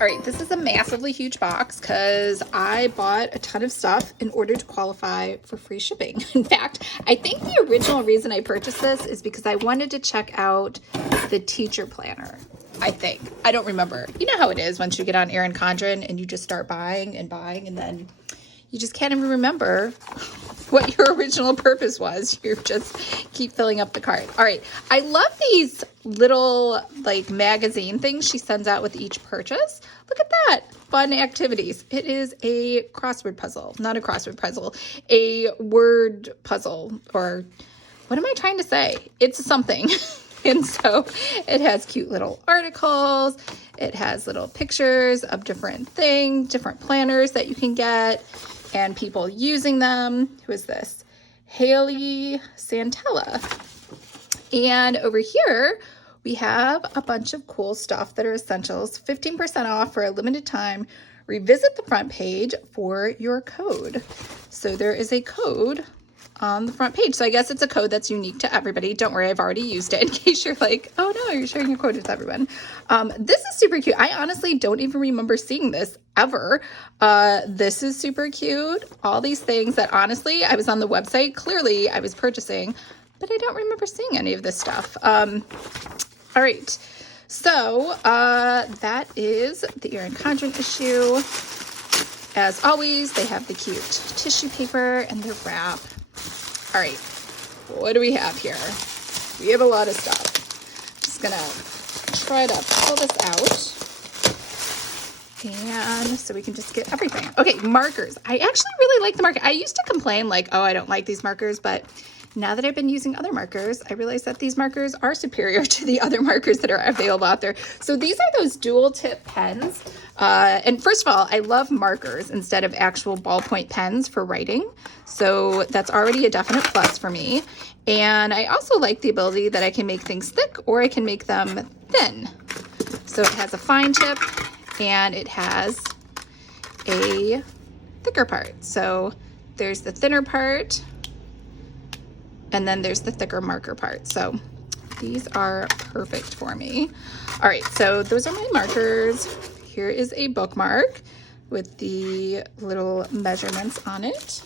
All right, this is a massively huge box because I bought a ton of stuff in order to qualify for free shipping. In fact, I think the original reason I purchased this is because I wanted to check out the teacher planner. I think. I don't remember. You know how it is once you get on Erin Condren and you just start buying and then you just can't even remember what your original purpose was. You just keep filling up the cart. All right. I love these little like magazine things she sends out with each purchase. Look at that. Fun activities. It is a crossword puzzle, not a crossword puzzle, a word puzzle, or what am I trying to say? It's something. And so it has cute little articles. It has little pictures of different things, different planners that you can get, and people using them. Who is this? Haley Santella. And over here, we have a bunch of cool stuff that are essentials. 15% off for a limited time. Revisit the front page for your code. So there is a code on the front page. So I guess it's a code that's unique to everybody. Don't worry, I've already used it in case you're like, oh no, you're sharing your code with everyone. This is super cute. I honestly don't even remember seeing this ever. This is super cute. All these things that honestly, I was on the website, clearly I was purchasing, but I don't remember seeing any of this stuff. All right. So that is the Erin Condren issue. As always, they have the cute tissue paper and the wrap. All right, what do we have here? We have a lot of stuff. Just gonna try to pull this out. And so we can just get everything. Okay, markers. I actually really like the marker. I used to complain like, oh, I don't like these markers, but now that I've been using other markers, I realize that these markers are superior to the other markers that are available out there. So these are those dual tip pens. And first of all, I love markers instead of actual ballpoint pens for writing. So that's already a definite plus for me. And I also like the ability that I can make things thick or I can make them thin. So it has a fine tip and it has a thicker part. So there's the thinner part, and then there's the thicker marker part. So these are perfect for me. All right, so those are my markers. Here is a bookmark with the little measurements on it.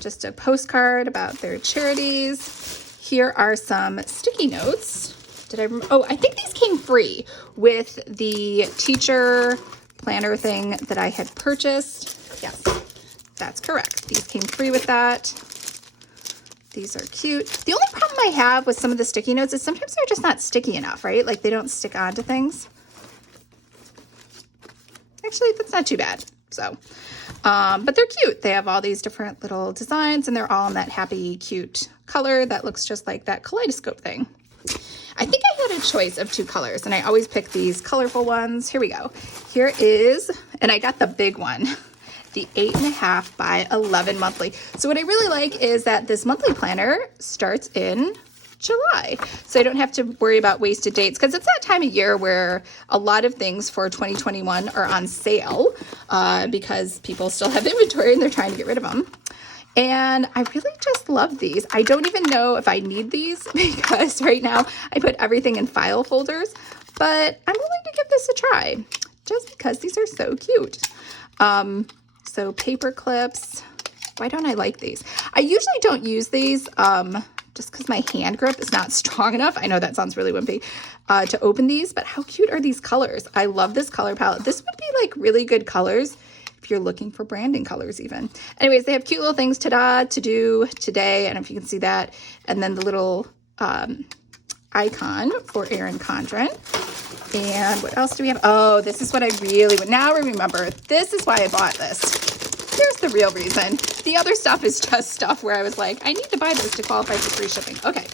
Just a postcard about their charities. Here are some sticky notes. I think these came free with the teacher planner thing that I had purchased. Yes. That's correct. These came free with that. These are cute. The only problem I have with some of the sticky notes is sometimes they're just not sticky enough, right? Like they don't stick onto things. Actually, that's not too bad. So, but they're cute. They have all these different little designs and they're all in that happy, cute color that looks just like that kaleidoscope thing. I think I had a choice of 2 colors and I always pick these colorful ones. Here we go. Here is, and I got the big one. The 8.5 by 11 monthly. So what I really like is that this monthly planner starts in July. So I don't have to worry about wasted dates because it's that time of year where a lot of things for 2021 are on sale because people still have inventory and they're trying to get rid of them. And I really just love these. I don't even know if I need these because right now I put everything in file folders, but I'm willing to give this a try just because these are so cute. So paper clips. Why don't I like these? I usually don't use these just because my hand grip is not strong enough. I know that sounds really wimpy to open these, but how cute are these colors? I love this color palette. This would be like really good colors if you're looking for branding colors even. Anyways, they have cute little things, ta-da, to do, today. I don't know if you can see that. And then the little icon for Erin Condren. And what else do we have? Oh, this is what I really would now remember. This is why I bought this. Here's the real reason. The other stuff is just stuff where I was like, I need to buy this to qualify for free shipping. Okay.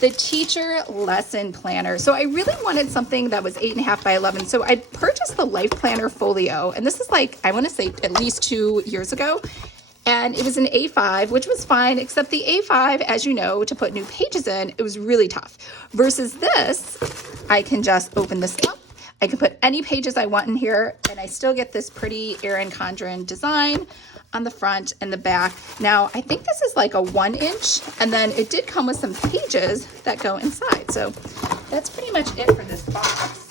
The teacher lesson planner. So I really wanted something that was 8.5 by 11. So I purchased the Life Planner Folio. And this is like, I want to say at least 2 years ago. And it was an A5, which was fine, except the A5, as you know, to put new pages in, it was really tough. Versus this, I can just open this up. I can put any pages I want in here, and I still get this pretty Erin Condren design on the front and the back. Now, I think this is like a 1 inch, and then it did come with some pages that go inside. So that's pretty much it for this box.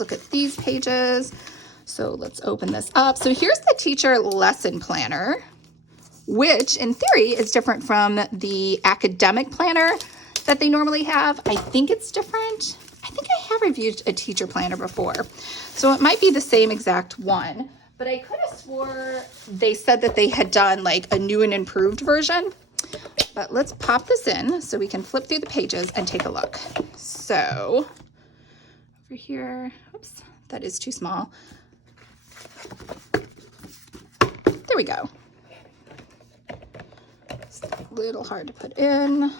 look at these pages. So let's open this up. So here's the teacher lesson planner, which in theory is different from the academic planner that they normally have. I think it's different. I think I have reviewed a teacher planner before. So it might be the same exact one, but I could have swore they said that they had done like a new and improved version. But let's pop this in so we can flip through the pages and take a look. So over here, oops, that is too small. There we go. It's a little hard to put in.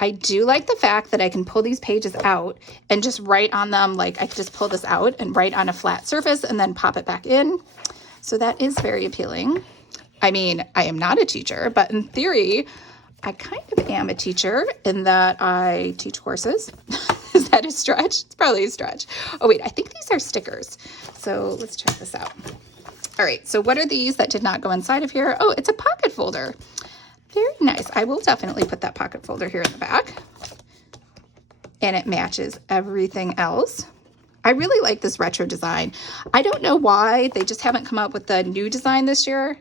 I do like the fact that I can pull these pages out and just write on them. Like I could just pull this out and write on a flat surface and then pop it back in. So that is very appealing. I mean, I am not a teacher, but in theory, I kind of am a teacher in that I teach courses. Is that a stretch? It's probably a stretch. Oh wait, I think these are stickers. So let's check this out. All right, so what are these that did not go inside of here? Oh, it's a pocket folder. Very nice. I will definitely put that pocket folder here in the back. And it matches everything else. I really like this retro design. I don't know why they just haven't come up with the new design this year.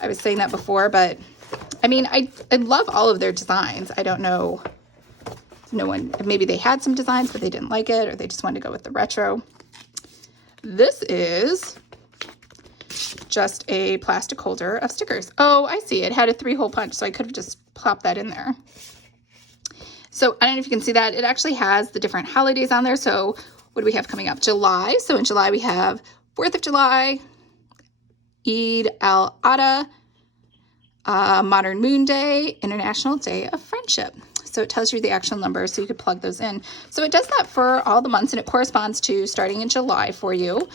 I was saying that before, but I mean, I love all of their designs. I don't know. No one, maybe they had some designs, but they didn't like it, or they just wanted to go with the retro. This is just a plastic holder of stickers. Oh, I see. It had a 3-hole punch, so I could have just plopped that in there. So I don't know if you can see that. It actually has the different holidays on there. So what do we have coming up? July. So in July, we have 4th of July, Eid al-Adha, Modern Moon Day, International Day of Friendship. So it tells you the actual number, so you could plug those in. So it does that for all the months, and it corresponds to starting in July for you.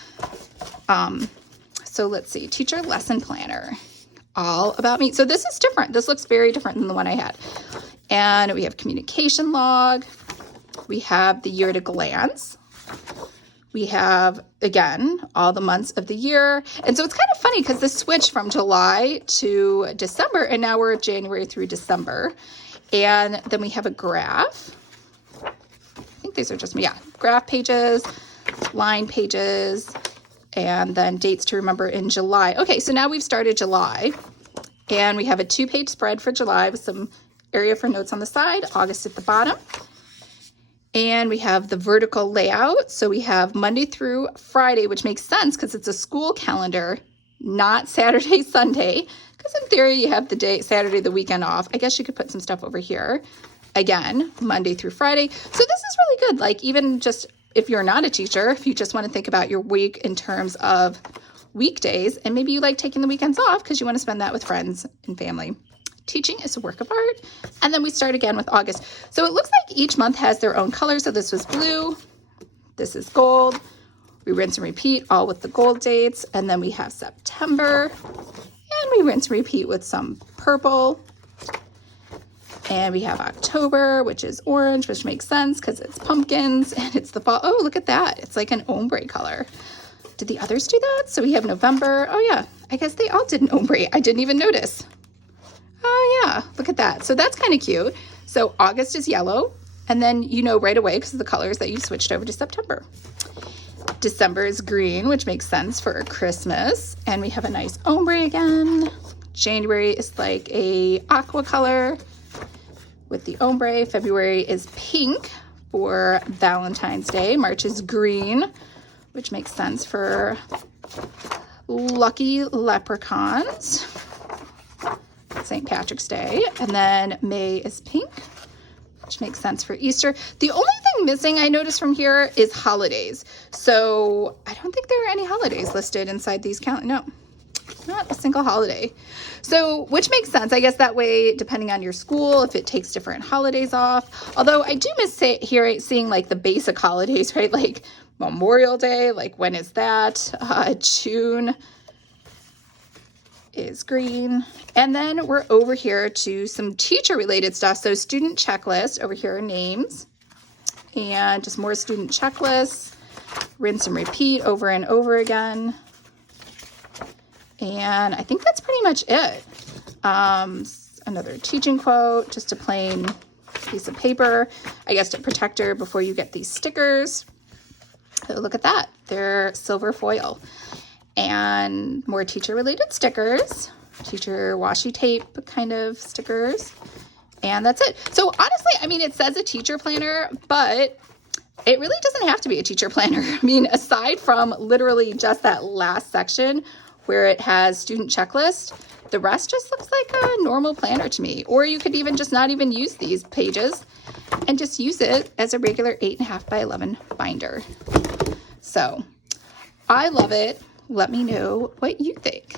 So let's see, teacher lesson planner, all about me. So this is different. This looks very different than the one I had. And we have communication log. We have the year at a glance. We have, again, all the months of the year. And so it's kind of funny because this switched from July to December, and now we're January through December. And then we have a graph. I think these are just, yeah, graph pages, line pages, and then dates to remember in July. Okay, so now we've started July, and we have a 2-page spread for July with some area for notes on the side, August at the bottom. And we have the vertical layout. So we have Monday through Friday, which makes sense because it's a school calendar, not Saturday, Sunday. Because in theory, you have the day, Saturday, the weekend off. I guess you could put some stuff over here. Again, Monday through Friday. So this is really good. Like even just if you're not a teacher, if you just want to think about your week in terms of weekdays, and maybe you like taking the weekends off because you want to spend that with friends and family. Teaching is a work of art. And then we start again with August. So it looks like each month has their own color. So this was blue. This is gold. We rinse and repeat all with the gold dates. And then we have September. And we rinse and repeat with some purple. And we have October, which is orange, which makes sense because it's pumpkins and it's the fall. Oh, look at that. It's like an ombre color. Did the others do that? So we have November. Oh, yeah. I guess they all did an ombre. I didn't even notice. Oh, yeah. Look at that. So that's kind of cute. So August is yellow. And then you know right away because of the colors that you switched over to September. December is green, which makes sense for Christmas. And we have a nice ombre again. January is like a aqua color with the ombre. February is pink for Valentine's Day. March is green, which makes sense for lucky leprechauns. St. Patrick's Day. And then May is pink, which makes sense for Easter. The only thing missing I noticed from here is holidays. So I don't think there are any holidays listed inside these No, not a single holiday. So, which makes sense. I guess that way, depending on your school, if it takes different holidays off. Although I do miss seeing like the basic holidays, right? Like Memorial Day, like when is that? June is green. And then we're over here to some teacher related stuff. So student checklist, over here are names and just more student checklists, rinse and repeat over and over again. And I think that's pretty much it. Another teaching quote, just a plain piece of paper, I guess, to protect her before you get these stickers. look at that. They're silver foil. And more teacher-related stickers, teacher washi tape kind of stickers. And that's it. So honestly, I mean, it says a teacher planner, but it really doesn't have to be a teacher planner. I mean, aside from literally just that last section where it has student checklist, the rest just looks like a normal planner to me. Or you could even just not even use these pages and just use it as a regular 8.5 by 11 binder. So I love it. Let me know what you think.